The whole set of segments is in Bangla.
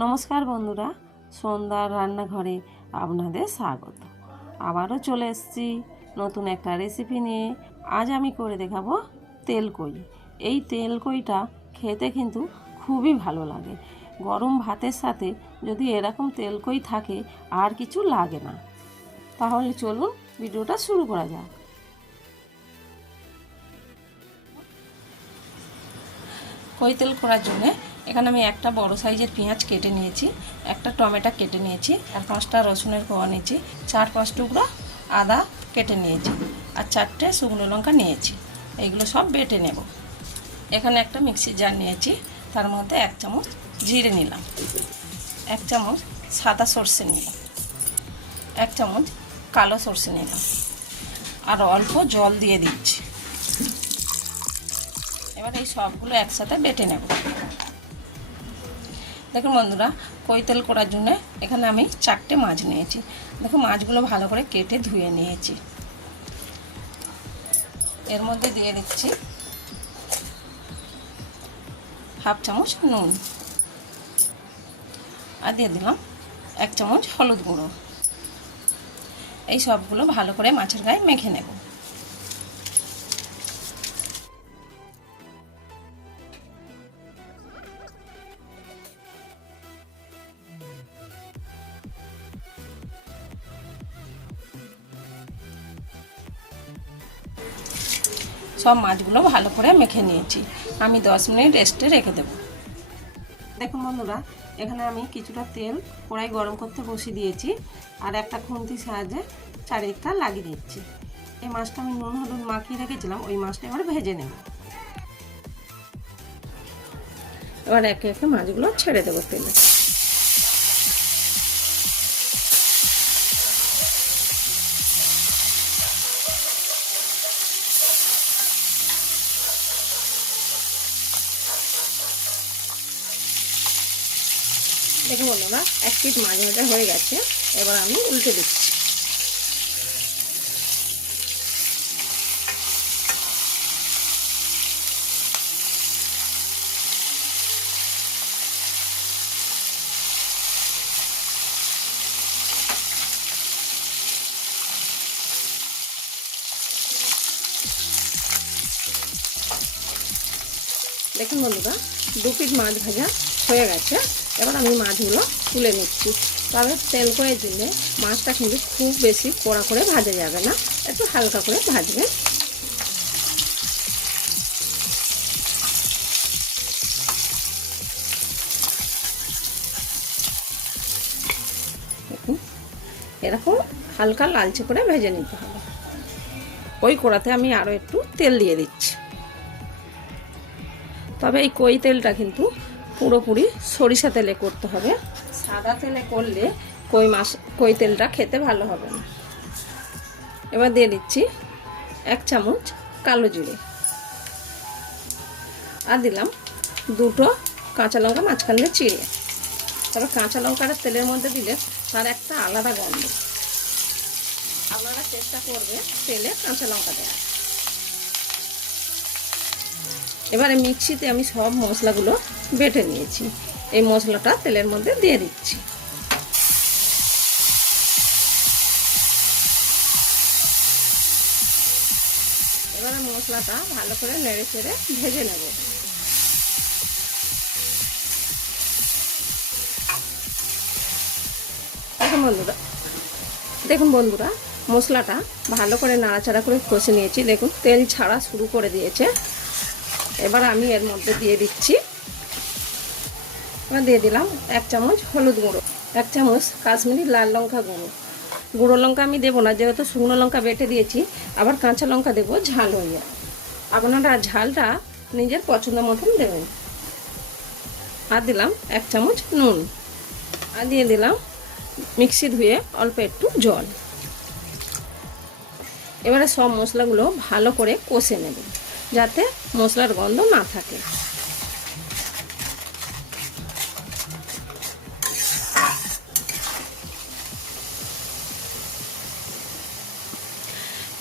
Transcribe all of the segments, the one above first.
নমস্কার বন্ধুরা, সন্ধ্যার রান্নাঘরে আপনাদের স্বাগত। আবারও চলে এসেছি নতুন একটা রেসিপি নিয়ে। আজ আমি করে দেখাবো তেলকই। এই তেলকইটা খেতে কিন্তু খুবই ভালো লাগে। গরম ভাতের সাথে যদি এরকম তেলকই থাকে আর কিছু লাগে না। তাহলে চলুন ভিডিওটা শুরু করা যাক। কই তেল করার জন্য এখানে আমি একটা বড় সাইজের পেঁয়াজ কেটে নিয়েছি, একটা টমেটো কেটে নিয়েছি, আর 5টা রসুনের কোয়া নিয়েছি, 4-5 টুকরো আদা কেটে নিয়েছি, আর 4টে শুকনো লঙ্কা নিয়েছি। এইগুলো সব বেটে নেব। এখানে একটা মিক্সির জার নিয়েছি, তার মধ্যে 1 চামচ জিরে নিলাম, 1 চামচ সাদা সর্ষে নিলাম, 1 চামচ কালো সর্ষে নিলাম, আর অল্প জল দিয়ে দিচ্ছি। এবার এই সবগুলো একসাথে বেটে নেব। দেখুন বন্ধুরা, কই তেল করার জন্য এখানে আমি 4টে মাছ নিয়েছি। দেখো মাছগুলো ভালো করে কেটে ধুয়ে নিয়েছি। এর মধ্যে দিয়ে দিচ্ছি 1/2 চামচ নুন, আর দিয়ে দিলাম 1 চামচ হলুদ গুঁড়ো। এই সবগুলো ভালো করে মাছের গায়ে মেখে নেব। সব মাছগুলো ভালো করে মেখে নিয়েছি। আমি 10 মিনিট রেস্টে রেখে দেব। দেখুন বন্ধুরা, এখানে আমি কিছুটা তেল কড়াই গরম করতে বসিয়ে দিয়েছি, আর একটা খুন্তির সাহায্যে চারিদিকটা লাগিয়ে দিচ্ছি। এই মাছটা আমি নুন হলুদ মাখিয়ে রেখেছিলাম, ওই মাছটা এবার ভেজে নেব। এবার একে একে মাছগুলো ছেড়ে দেবো তেলে। দেখুন বন্ধুরা, 1 পিঠ মাছ ভাজা হয়ে গেছে। এবার আমি উল্টে দিচ্ছি। দেখুন বন্ধুরা, 2 পিঠ মাছ ভাজা হয়ে গেছে। এবার আমি মাছগুলো তুলে নিচ্ছি। তবে তেল করে দিলে মাছটা কিন্তু খুব বেশি কড়া করে ভাজা যাবে না, একটু হালকা করে ভাজবেন। দেখুন, এরকম হালকা লালচে করে ভেজে নিতে হবে। ওই কড়াতে আমি আরও একটু তেল দিয়ে দিচ্ছি। তবে এই কই তেলটা কিন্তু পুরোপুরি সরিষা তেলে করতে হবে। সাদা তেলে করলে কই তেলটা খেতে ভালো হবে না। এবার দিয়ে দিচ্ছি 1 চামচ কালো জিরে, আর দিলাম 2টো কাঁচা লঙ্কা মাঝখান দিয়ে চিড়ে। তবে কাঁচা লঙ্কাটা তেলের মধ্যে দিলে তার একটা আলাদা গন্ধ। আপনারা চেষ্টা করবে তেলে কাঁচা লঙ্কা দেওয়া। এবারে মিক্সিতে আমি সব মশলাগুলো বেটে নিয়েছি। এই মশলাটা তেলের মধ্যে দিয়ে দিচ্ছি। এবারে মশলাটা ভালো করে নেড়ে চেড়ে ভেজে নেব। দেখুন বন্ধুরা, মশলাটা ভালো করে নাড়াচাড়া করে কষে নিয়েছি। দেখুন তেল ছাড়া শুরু করে দিয়েছে। এবার আমি এর মধ্যে দিয়ে দিচ্ছি, এবার দিয়ে দিলাম 1 চামচ হলুদ গুঁড়ো, 1 চামচ কাশ্মীরি লাল লঙ্কা গুঁড়ো। গুঁড়ো লঙ্কা আমি দেবো না, যেহেতু শুকনো লঙ্কা বেটে দিয়েছি। আবার কাঁচা লঙ্কা দেবো ঝাল হয়ে। আপনারা ঝালটা নিজের পছন্দ মতন দেবেন। আর দিলাম 1 চামচ নুন, আর দিয়ে দিলাম মিক্সি ধুয়ে অল্প একটু জল। এবারে সব মশলাগুলো ভালো করে কষে নেব, যাতে মশলার গন্ধ না থাকে।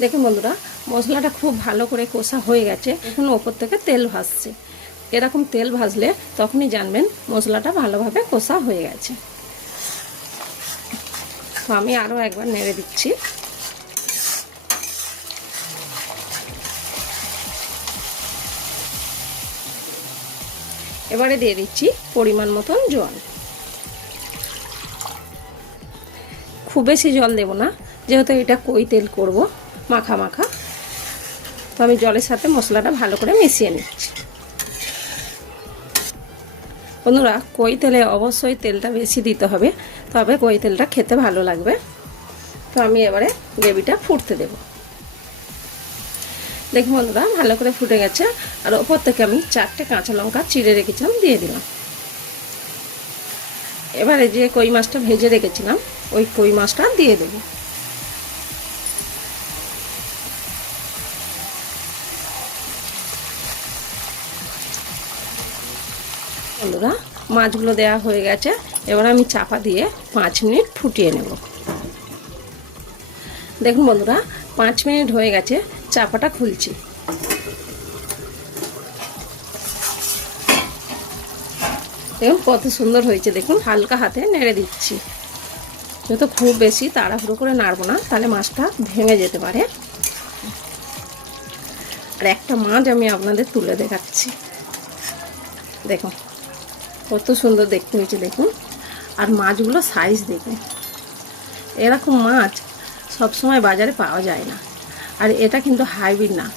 দেখুন বন্ধুরা, মশলাটা খুব ভালো করে কষা হয়ে গেছে। এখন ওপর থেকে তেল ভাসছে। এরকম তেল ভাজলে তখনই জানবেন মশলাটা ভালোভাবে কষা হয়ে গেছে। তো আমি আরও একবার নেড়ে দিচ্ছি। এবারে দিয়ে দিচ্ছি পরিমাণ মতন জল। খুব বেশি জল দেব না, যেহেতু এটা কই তেল করব মাখা মাখা। তো আমি জলের সাথে মশলাটা ভালো করে মিশিয়ে নিচ্ছি। বন্ধুরা, কই তেলে অবশ্যই তেলটা বেশি দিতে হবে, তবে কই তেলটা খেতে ভালো লাগবে। তো আমি এবারে গ্রেভিটা ফুটতে দেব। দেখুন বন্ধুরা, ভালো করে ফুটে গেছে। আর ওপর থেকে আমি 4টে কাঁচা লঙ্কা চিড়ে রেখেছিলাম দিয়ে দিলাম। এবারে যে কই মাছটা ভেজে রেখেছিলাম ওই কই মাছটা দিয়ে দেব। বন্ধুরা, মাছগুলো দেওয়া হয়ে গেছে। এবার আমি চাপা দিয়ে 5 মিনিট ফুটিয়ে নেব। দেখুন বন্ধুরা, 5 মিনিট হয়ে গেছে, চাপাটা খুলছি। দেখুন কত সুন্দর হয়েছে। দেখুন হালকা হাতে নেড়ে দিচ্ছি, যেহেতু খুব বেশি তাড়াহুড়ো করে নাড়বো না, তাহলে মাছটা ভেঙে যেতে পারে। আর একটা মাছ আমি আপনাদের তুলে দেখাচ্ছি। দেখুন কত সুন্দর দেখতে হয়েছে। দেখুন, আর মাছগুলো সাইজ দেখুন। এরকম মাছ সবসময় বাজারে পাওয়া যায় না। আর এটা কিন্তু হাইব্রিড না,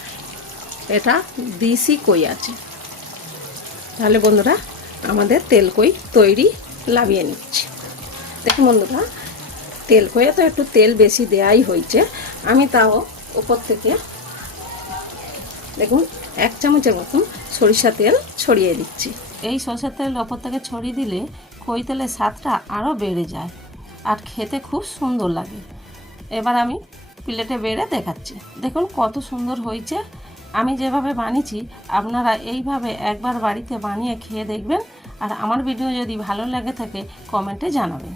এটা দেশি কই আছে। তাহলে বন্ধুরা, আমাদের তেল কই তৈরি, লাভিয়ে নিচ্ছি। দেখুন বন্ধুরা, তেল কইয়ে তো একটু তেল বেশি দেওয়াই হয়েছে। আমি তাও উপর থেকে দেখুন 1 চামচের মতন সরিষা তেল ছড়িয়ে দিচ্ছি। এই সরষের তেল ওপর থেকে ছড়িয়ে দিলে কই তেলের স্বাদটা আরও বেড়ে যায় আর খেতে খুব সুন্দর লাগে। এবার আমি প্লেটে বেড়ে দেখাচ্ছি। দেখুন কত সুন্দর হয়েছে। আমি যেভাবে বানিয়েছি আপনারা এইভাবে একবার বাড়িতে বানিয়ে খেয়ে দেখবেন। আর আমার ভিডিও যদি ভালো লাগে থাকে কমেন্টে জানাবেন।